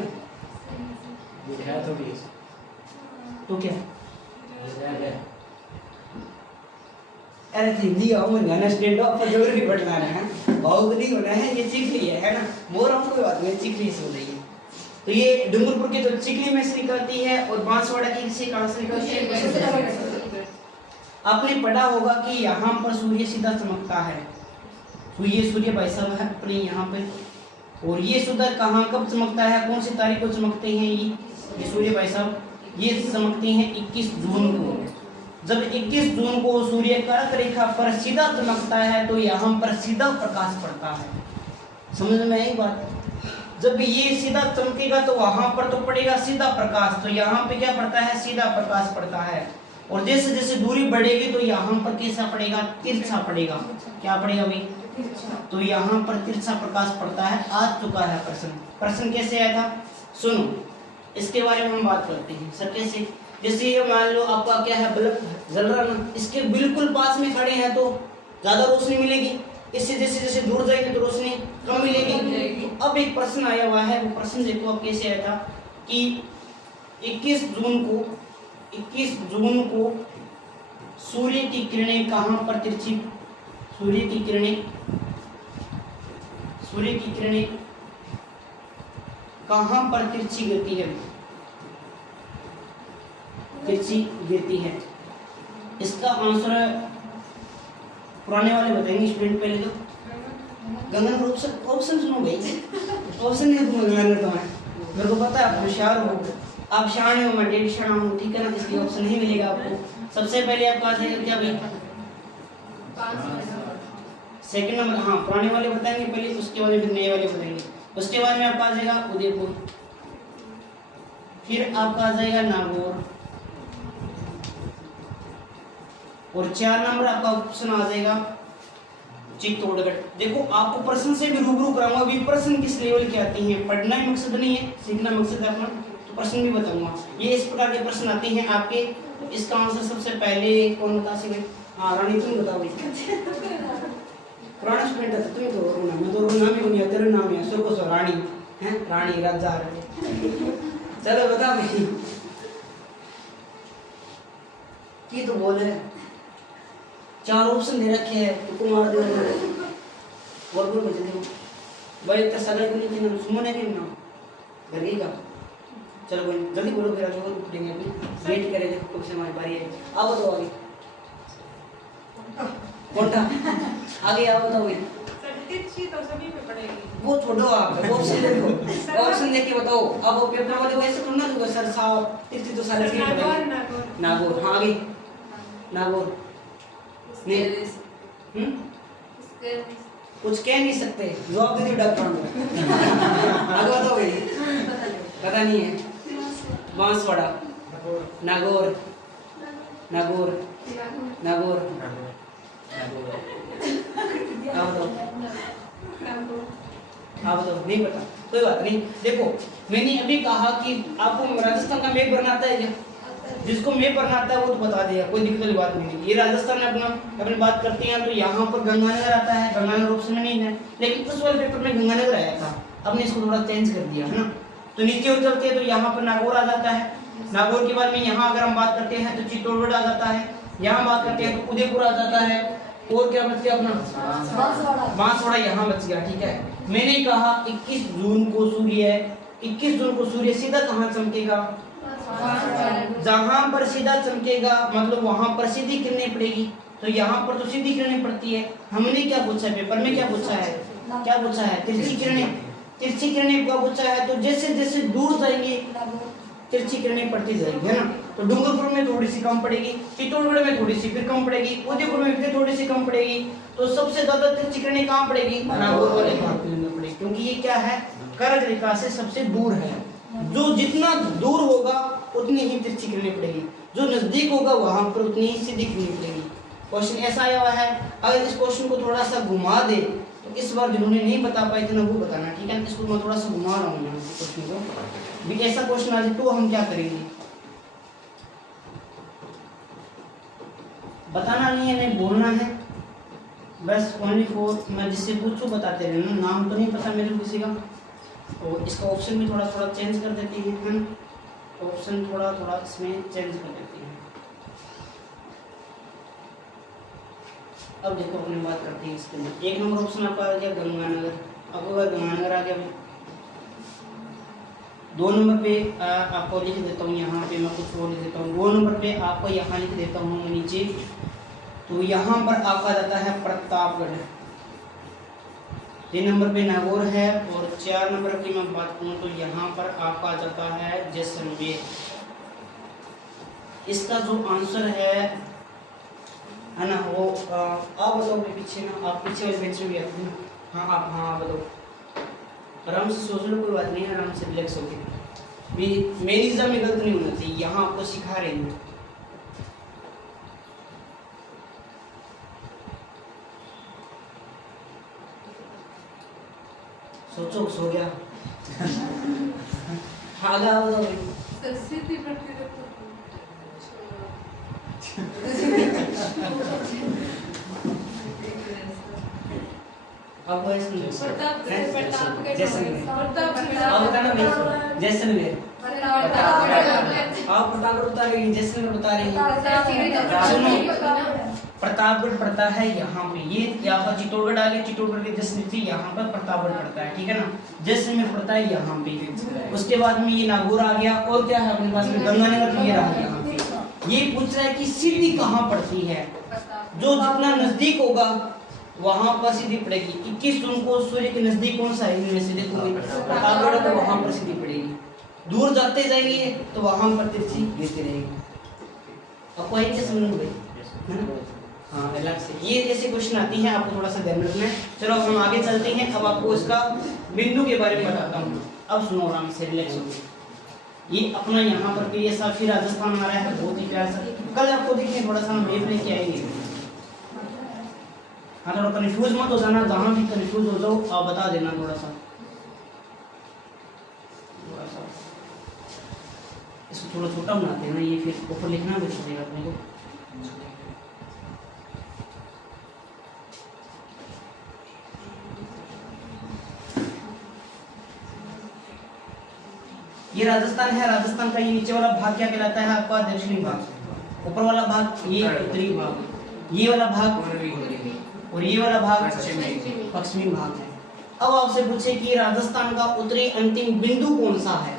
क्या, तो क्या अरे हिंदी आओ गाना स्टैंड अप पर जरूरी पढ़ना है, भावुक नहीं होना है। ये चिखली है ना, बोल रहा हूँ कोई बात नहीं, चिखली से हो रही है। तो ये डूंगरपुर की तो चिखली में से निकलती है और बांसवाड़ा की से कहाँ से निकलती है। आपने पढ़ा होगा कि यहाँ पर सूर्य सीधा चमकता है, तो ये सूर्य भाई साहब है अपने यहाँ पे, और ये सूर्य कहाँ कब चमकता है, कौन सी तारीख को चमकते हैं ये सूर्य भाई साहब, ये चमकते हैं 21 जून को। जब 21 जून को सूर्य कर्क रेखा पर सीधा चमकता है तो यहाँ पर सीधा प्रकाश पड़ता है। समझ में आई बात, जब ये सीधा चमकेगा तो वहां पर तो पड़ेगा सीधा प्रकाश, तो यहाँ पे क्या पड़ता है, सीधा प्रकाश पड़ता है। और जैसे जैसे दूरी बढ़ेगी तो यहाँ पर कैसा पड़ेगा, तिरछा पड़ेगा। क्या पड़ेगा भाई, तो यहाँ पर तिरछा प्रकाश पड़ता है। आ चुका है प्रश्न कैसे आया था, सुनो इसके बारे में हम बात करते हैं सर। कैसे, जैसे ये मान लो आपका क्या है, बल्ब जल रहा ना, इसके बिल्कुल पास में खड़े हैं तो ज्यादा रोशनी मिलेगी, इससे जैसे जैसे दूर जाएंगे तो रोशनी कम मिलेगी। तो अब एक प्रश्न आया हुआ है, वो प्रश्न देखो अब कैसे आया था कि 21 जून को सूर्य की किरणें कहाँ पर तिरछी, सूर्य की किरणें कहाँ पर तिरछी गिरती है, तिरछी गिरती है। इसका आंसर पुराने वाले बताएंगे स्टूडेंट। पहले तो गंगन ऑप्शन सुनो भाई, ऑप्शन नहीं दूंगा गंगन तो मैं, मेरे को पता है आप होशियार हो, आप शान हो, मैं डेढ़ शान हूँ, ठीक है ना, इसलिए ऑप्शन नहीं मिलेगा आपको। सबसे पहले आपका आ जाएगा क्या भाई, सेकंड नंबर, हाँ पुराने वाले बताएंगे पहले, उसके बाद फिर नए वाले बताएंगे। उसके बाद में आपका आ जाएगा उदयपुर, फिर आपका आ जाएगा नागौर, और 4 नंबर आपका ऑप्शन आ जाएगा चित्तौड़गढ़। देखो आपको प्रश्न से भी रूबरू कराऊंगा, अभी प्रश्न किस लेवल के आते हैं, पढ़ना ही मकसद नहीं है, सीखना मकसद है अपना, तो प्रश्न भी बताऊंगा। ये इस प्रकार के प्रश्न आते हैं आपके। इसका आंसर सबसे पहले कौन बता सके, हाँ रानी तुम बताओ। पुराना स्टूडेंट है तुम्हें तो रोना, मैं तो रोना भी नहीं, तेरा नाम है सुर को सो रानी है, रानी राजा। चलो बता भाई की तो बोले 4 ऑप्शन दे रखे हैं, तो तुम मार दो बोल बोल बजे दो भाई, इतना सगाई को नहीं देना, सुमन है कि ना घर गई का। चलो बोल जल्दी बोलो, फिर आगे उठेंगे, अपनी वेट करेंगे कब से हमारी बारी है। आओ तो आगे कौनटा आगे आओ बताओ, तो सभी पे पड़ेगी, वो छोड़ो आप, ऑप्शन देखो, ऑप्शन देख के बताओ। अब वो पेपर वाले को ऐसे थोड़ा ना दूंगा सर साहब, तिरछी तो सारे नागौर, हाँ आगे नागौर कुछ कह नहीं सकते, जवाब दे दियो डॉक्टर को। आगे बताओ भाई, पता नहीं है, बांसवाड़ा, नागौर, नागौर। आप बताओ, आप बताओ, नहीं पता, कोई बात नहीं। देखो मैंने अभी कहा कि आपको राजस्थान का मैप बनाता है क्या? जिसको मैप बनाता आता है वो तो बता देगा, कोई दिक्कत वाली बात नहीं है। ये राजस्थान में अपनी बात करते हैं तो यहाँ पर गंगानगर आता है, गंगानगर ऑप्शन में नहीं है, लेकिन उस वाले पेपर में गंगानगर आया था, आपने इसको थोड़ा चेंज कर दिया है ना। तो नीचे और चलते हैं तो यहाँ पर नागौर आ जाता है। नागौर के बाद में यहाँ अगर हम बात करते हैं तो चित्तौड़गढ़ आ जाता है। यहाँ बात करते हैं तो उदयपुर आ जाता है। और क्या बच गया अपना बांसवाड़ा, यहाँ बच गया। ठीक है, मैंने कहा 21 जून को सूर्य सीधा कहाँ चमकेगा? जहां पर सीधा चमकेगा मतलब वहां पर सीधी किरणें पड़ेगी। तो यहाँ पर तो सीधी किरणें पड़ती है। हमने क्या पूछा है पेपर में, क्या पूछा है? तिरछी किरणें का पूछा है। तो जैसे जैसे दूर जाएंगे तिरछी किरणें पड़ती जाएगी, है ना। तो डूंगरपुर में थोड़ी सी कम पड़ेगी, चित्तौड़गढ़ में थोड़ी सी फिर कम पड़ेगी, उदयपुर में फिर थोड़ी सी कम पड़ेगी। तो सबसे ज्यादा तिरछी किरणें कहाँ पड़ेगी? नागौर वाले भाग में पड़ेगी, क्योंकि ये क्या है? कर्क रेखा से सबसे दूर है। जो जितना दूर होगा उतनी ही तिरछी किरणें पड़ेगी, जो नजदीक होगा वहां पर उतनी ही सीधी किरणें पड़ेगी। क्वेश्चन ऐसा आया हुआ है, अगर इस क्वेश्चन को थोड़ा सा घुमा दे तो इस बार जिन्होंने नहीं बता पाए थे ना वो बताना, ठीक है। इसको मैं थोड़ा सा घुमा रहा हूँ यहाँ क्वेश्चन को, भी ऐसा क्वेश्चन आ जाए तो हम क्या करेंगे? बताना नहीं है, नहीं बोलना है, बस ओनली फॉर मैं जिससे पूछूं बताते रहना। नाम तो नहीं पता मेरे को किसी का, तो इसका ऑप्शन भी थोड़ा थोड़ा चेंज कर देते हैं हम, ऑप्शन थोड़ा थोड़ा इसमें चेंज कर देते हैं। अब देखो अपनी बात करते हैं इसके अंदर। 1 नंबर ऑप्शन आपका आ गया गंगानगर, आपको अगर गंगानगर आ गया। 2 नंबर पे आपको लिख देता हूँ, यहाँ पे मैं कुछ और लिख देता हूँ। 2 नंबर पे आपको यहाँ लिख देता हूँ नीचे, तो यहाँ पर आपका जाता है प्रतापगढ़। 3 नंबर पे नागौर है, और 4 नंबर की मैं बात करूँ तो यहाँ पर आपका जाता है जैसलमेर। इसका जो आंसर है ना वो आप बताओ पीछे ना, आप पीछे वाले बेंच में भी आते हैं ना। हाँ आप बताओ, आराम से सोच लो, कोई बात नहीं है, आराम से रिलैक्स होके। मेरी एग्जाम में गलत नहीं होना चाहिए, यहाँ आपको सिखा रहे हैं। सोचो, सो गया। हाँ आपको जैसलमेर आप प्रतापगढ़ बता रहे हैं, जैसलमेर बता रहे हैं। प्रतापगढ़ पड़ता है यहाँ पे, ये यहाँ पर चित्तौड़गढ़ आ गया, चित्तौड़गढ़ के जैसलमेर से यहाँ पर प्रतापगढ़ पड़ता है, ठीक है ना। जैसलमेर पड़ता है यहाँ पे। उसके बाद में ये नागौर आ गया, और क्या है अपने पास में? गंगानगर तो ये रहा यहाँ पे। ये पूछ रहा है कि सीधी कहाँ पड़ती है? जो जितना नजदीक होगा वहां पर सीधी पड़ेगी। 21 जून को सूर्य के नजदीक कौन सा है इनमें से? देखो प्रतापगढ़, तो वहां पर सीधी पड़ेगी। दूर जाते जाएंगे तो वहां पर तिरछी गिरती रहेगी। आपको एक चीज समझ गई है ना? हाँ, अलग से ये जैसे क्वेश्चन आती है आपको थोड़ा सा ध्यान रखना है। चलो हम आगे चलते हैं। अब आपको इसका बिंदु के बारे में बताता हूँ। अब सुनो आराम से, रिलैक्स हो। ये अपना यहाँ पर भी ऐसा फिर राजस्थान आ रहा है, बहुत ही प्यार सा। कल आपको देखिए थोड़ा सा हम मैप लेके आएंगे। हाँ, थोड़ा कंफ्यूज मत हो जाना, जहाँ भी कंफ्यूज हो जाओ आप बता देना थोड़ा सा। इसको थोड़ा छोटा बनाते हैं ना, ये फिर ऊपर लिखना भी पड़ेगा अपने को। ये राजस्थान है। राजस्थान का ये नीचे वाला भाग क्या कहलाता है आपका? दक्षिणी भाग। ऊपर वाला भाग ये उत्तरी भाग, ये वाला भाग और ये वाला भाग पश्चिमी भाग है। अब आपसे पूछे कि राजस्थान का उत्तरी अंतिम बिंदु कौन सा है?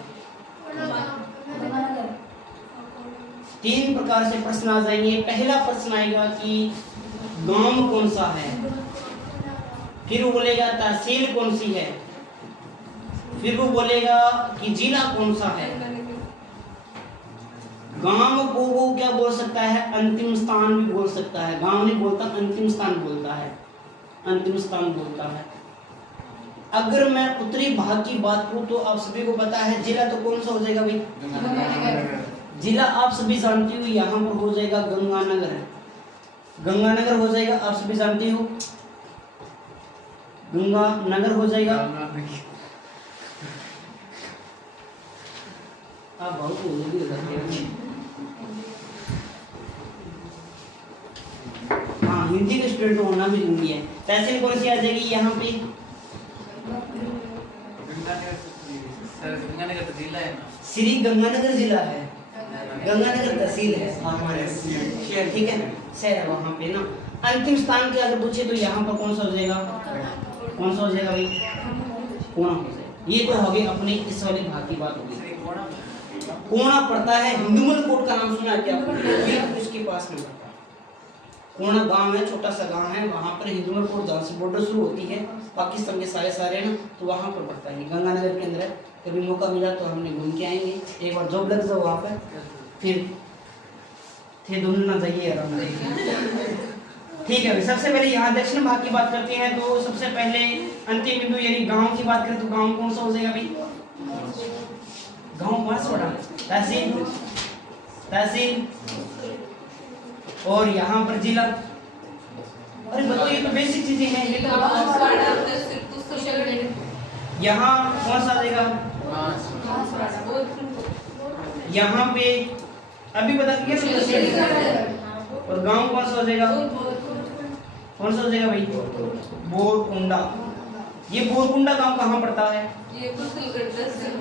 3 प्रकार से प्रश्न आ जाएंगे। पहला प्रश्न आएगा कि गांव कौन सा है, फिर वो बोलेगा तहसील कौन सी है, फिर वो बोलेगा कि जिला कौन सा है। गांव को वो क्या बोल सकता है? अंतिम स्थान भी बोल सकता है। गांव नहीं बोलता, अंतिम स्थान बोलता है, अंतिम स्थान बोलता है। अगर मैं उत्तरी भाग की बात करूं तो आप सभी को पता है जिला तो कौन सा हो जाएगा भाई? जिला आप सभी जानते हो यहाँ पर हो जाएगा गंगानगर। गंगानगर हो जाएगा, आप सभी जानते हो गंगानगर हो जाएगा। आप बहुत जल्दी हो जाते हैं। हाँ, हिंदी के स्टूडेंट होना भी जरूरी है। तहसील कौन सी आ जाएगी यहाँ पे? गंगानगर तो जिला है ना। श्री गंगानगर जिला है, गंगानगर तहसील है हमारे शहर, ठीक है, शहर है वहाँ पे ना। अंतिम स्थान के अगर पूछे तो यहाँ पर कौन सा हो जाएगा? कौन सा हो जाएगा भाई? कोणा हो जाएगा। ये तो हो गई अपनी इस वाले भाग की बात होगी। कोणा पड़ता है, हिंदुमल कोट का नाम सुना है क्या? ये उसके पास में पड़ता है। कोणा गांव है, छोटा सा गांव है, वहाँ पर हिंदुमल कोट जहाँ से बॉर्डर शुरू होती है पाकिस्तान के सारे ना, तो वहाँ पर पड़ता है। गंगानगर के अंदर है। कभी मौका मिला तो हमने घूम के आएंगे, एक बार जॉब लग जाओ वहाँ पर, फिर दोनों ना जाइए आराम से। ठीक है, सबसे पहले यहाँ दक्षिण भाग की बात करते हैं। तो सबसे पहले अंतिम बिंदु यानी गांव की बात करें तो गांव कौन सा हो जाएगा भाई? गांव बांसवाड़ा, तहसील और यहाँ पर जिला। अरे बताओ, ये तो बेसिक चीजें हैं, ये तो यहाँ कौन सा आ जाएगा? यहाँ पे अभी बता दिया। और गांव कौन सा हो जाएगा? कौन सा हो जाएगा भाई? बोरकुंडा। ये बोरकुंडा गांव कहाँ पड़ता है?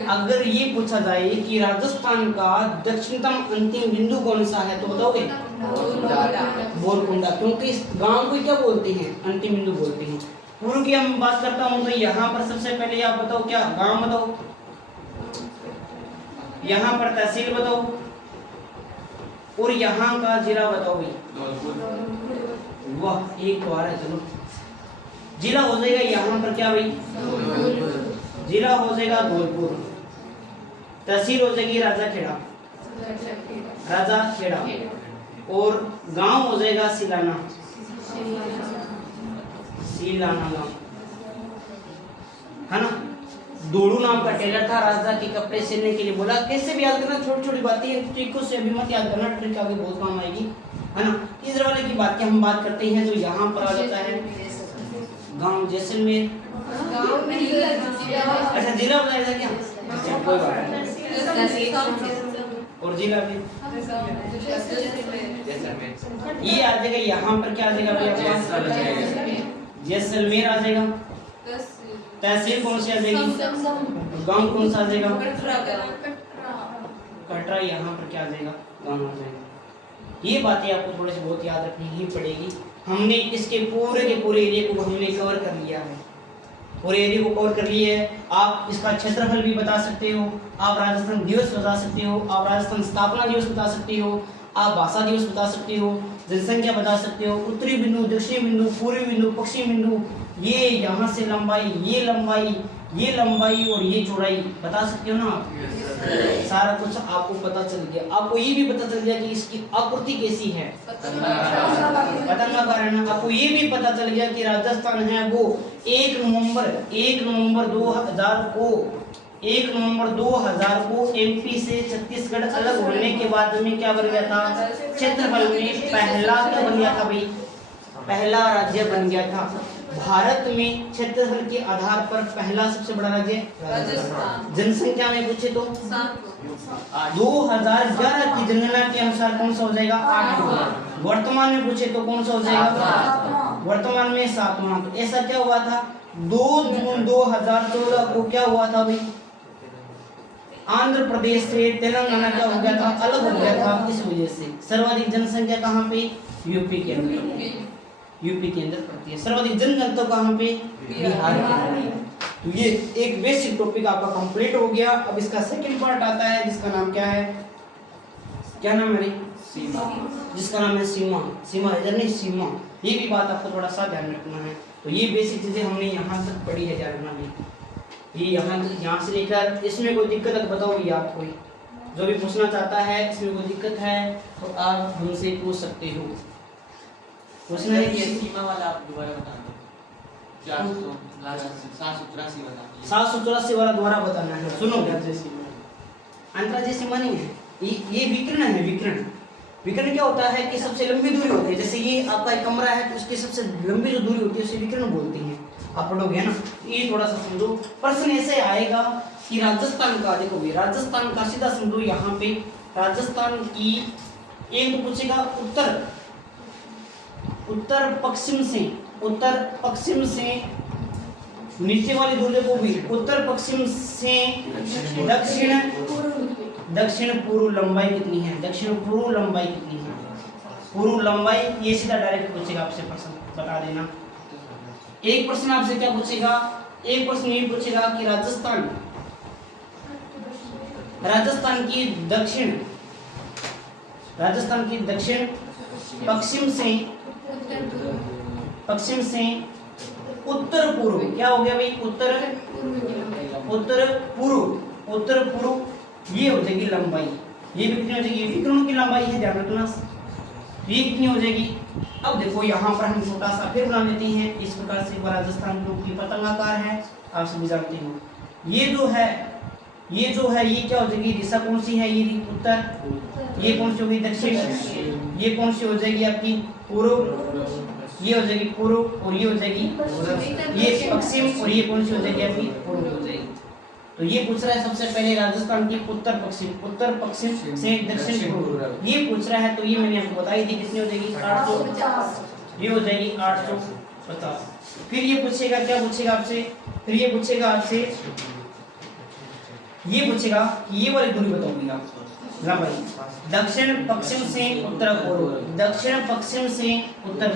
अगर ये पूछा जाए कि राजस्थान का दक्षिणतम अंतिम बिंदु कौन सा है तो बताओगे? बोरकुंडा। क्योंकि इस गांव को क्या बोलते हैं? अंतिम बिंदु बोलते हैं। पूर्व की हम बात करता हूँ तो यहाँ पर सबसे पहले आप बताओ, क्या गांव बताओ, यहाँ पर तहसील बताओ और यहाँ का जिला बताओ भाई। वाह, एक बार है। चलो, जिला हो जाएगा यहाँ पर क्या भाई? जिला हो जाएगा धौलपुर। तहसील हो जाएगी राजाखेड़ा और गांव हो जाएगा सिलाना गांव, है ना। दोड़ू नाम का टेलर था, राजा के कपड़े सिलने के लिए बोला। कैसे भी याद करना, छोटी छोटी बातें, ट्रिकों से अभी मत याद करना, ट्रिक आगे बहुत काम आएगी, है ना। इस वाले की बात की हम बात करते हैं तो यहाँ पर आ जाता है गांव जैसलमेर। अच्छा, जिला बताया क्या? कोई बात नहीं। और जिला भी ये आ जाएगा। यहाँ पर क्या आ जाएगा? जैसलमेर आ जाएगा। तहसील कौन सी आ जाएगी? गांव कौन सा आ जाएगा? कटरा। यहाँ पर क्या आ जाएगा? गांव आ जाएगा। ये बातें आपको थोड़ी सी बहुत याद रखनी ही पड़ेगी। हमने इसके पूरे के पूरे एरिया को हमने कवर कर लिया है, पूरे एरिया को कवर कर लिया है। आप इसका क्षेत्रफल भी बता सकते हो, आप राजस्थान दिवस बता सकते हो, आप राजस्थान स्थापना दिवस बता सकते हो, आप भाषा दिवस बता सकते हो, जनसंख्या बता सकते हो, उत्तरी बिंदु, दक्षिणी बिंदु, पूर्वी बिंदु, पश्चिमी बिंदु, ये यहाँ से लंबाई, ये लंबाई, ये लंबाई और ये चौड़ाई बता सकते हो ना आप। सारा कुछ आपको पता चल गया। आपको ये भी पता चल गया कि इसकी आकृति कैसी है, पतंगाकार है ना। आपको ये भी पता चल गया कि राजस्थान है वो 1 नवंबर 2000 को एमपी से छत्तीसगढ़ अलग होने के बाद में क्या बन गया था? क्षेत्रफल में पहला क्या बन गया था भाई? पहला राज्य बन गया था। भारत में क्षेत्रफल के आधार पर पहला सबसे बड़ा राज्य राजस्थान। जनसंख्या में पूछे तो 2011 की जनगणना के अनुसार कौन सा हो जाएगा? 8। वर्तमान में पूछे तो कौन सा हो जाएगा? वर्तमान में 7वां। तो ऐसा क्या हुआ था? 2 जून 2014 को क्या हुआ था भाई? आंध्र प्रदेश से तेलंगाना क्या हो गया था? अलग हो गया था। इस वजह से सर्वाधिक जनसंख्या कहाँ पे? यूपी के अंदर पड़ती है। सर्वाधिक जनघनत्व कहाँ पे? बिहार के अंदर। तो ये एक बेसिक टॉपिक आपका कंप्लीट हो गया। अब इसका सेकंड पार्ट आता है जिसका नाम क्या है? क्या नाम है? सीमा। जिसका नाम है सीमा है नहीं सीमा। ये भी बात आपको थोड़ा सा ध्यान रखना है। तो ये बेसिक चीजें हमने यहाँ तक पढ़ी है जानना में। ये यहाँ से लेकर इसमें कोई दिक्कत है तो बताओ ये आप कोई जो भी पूछना चाहता है इसमें कोई दिक्कत है तो आप हमसे पूछ सकते हो। पूछना है कि सीमा वाला आप दोबारा बता दो। 784 वाला दोबारा बताना है। सुनो, अंतर्राज्यीय सीमा नहीं है, ये विकिरण है। विकिरण विकर्ण क्या होता है कि सबसे लंबी दूरी होती है, जैसे ये आपका एक कमरा है तो उसकी सबसे लंबी जो दूरी होती है उसे विकर्ण बोलते हैं। आप पढ़ोगे ना, ये थोड़ा सा समझो। प्रश्न ऐसे आएगा कि राजस्थान का, देखो भाई राजस्थान का सीधा समझो यहाँ पे, राजस्थान की एक तो पूछेगा उत्तर पश्चिम से नीचे वाली दूरी को भी उत्तर पश्चिम से दक्षिण पूर्व लंबाई कितनी है, दक्षिण पूर्व लंबाई कितनी है, पूर्व लंबाई, ये सीधा डायरेक्ट पूछेगा आपसे प्रश्न, बता देना। एक प्रश्न आपसे क्या पूछेगा, एक प्रश्न ये पूछेगा कि राजस्थान की दक्षिण पश्चिम से उत्तर पूर्व, क्या हो गया भाई, उत्तर पूर्व ये हो जाएगी लंबाई, ये भी कितनी हो जाएगी, विकर्णों की लंबाई है, ध्यान रखना, ये कितनी हो जाएगी। अब देखो यहाँ पर हम छोटा सा फिर बना लेते हैं इस प्रकार से, राजस्थान की पतंगाकार है, आप सभी जानते हो। ये जो है ये क्या हो जाएगी, दिशा कौन सी है, ये उत्तर, ये कौन सी होगी दक्षिण, ये कौन सी हो जाएगी आपकी पूर्व, ये हो जाएगी पूर्व, और ये हो जाएगी ये पश्चिम, और ये कौन सी हो जाएगी आपकी पूर्व हो जाएगी। तो ये पूछ रहा है सबसे पहले राजस्थान की उत्तर पश्चिम से दक्षिण पूर्व, ये पूछ रहा है। तो ये मैंने आपको बताई थी कितनी हो जाएगी 850, ये हो जाएगी 850। फिर ये पूछेगा, क्या पूछेगा आपसे, फिर ये पूछेगा आपसे, ये पूछेगा कि ये वाली दूरी बताओ भैया लंबाई, दक्षिण पश्चिम से उत्तर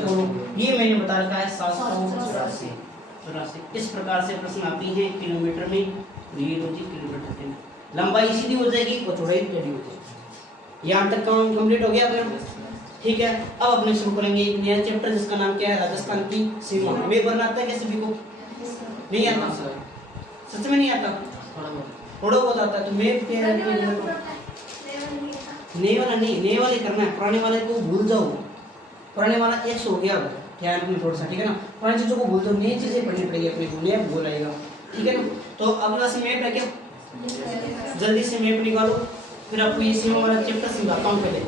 पूर्व, ये मैंने बता रखा है 784। इस प्रकार से प्रश्न आती हैं किलोमीटर में, ये किलोमीटर में लंबाई सीधी हो जाएगी और चौड़ाई टेढ़ी हो जाएगी। यहाँ तक काम कंप्लीट हो गया अपना, ठीक है। अब अपने शुरू करेंगे एक नया चैप्टर जिसका नाम क्या है, राजस्थान की सीमा। मैप बनना आता है क्या सभी को, नहीं आता, सच में नहीं आता, थोड़ा बहुत आता है। तो मैप क्या है, नए वाले करना है, पुराने वाले को भूल जाओ, पुराने वाला एक्स हो गया, ध्यान रखना थोड़ा सा, ठीक है ना। पुरानी चीजों को भूल जाओ, नई चीजें पढ़नी पड़ेगी अपने को, नया भूल आएगा, ठीक है ना। तो अपना से मैप है क्या, जल्दी से मैप निकालो, फिर आपको ये सीमा वाला चैप्टर समझाता हूँ पहले।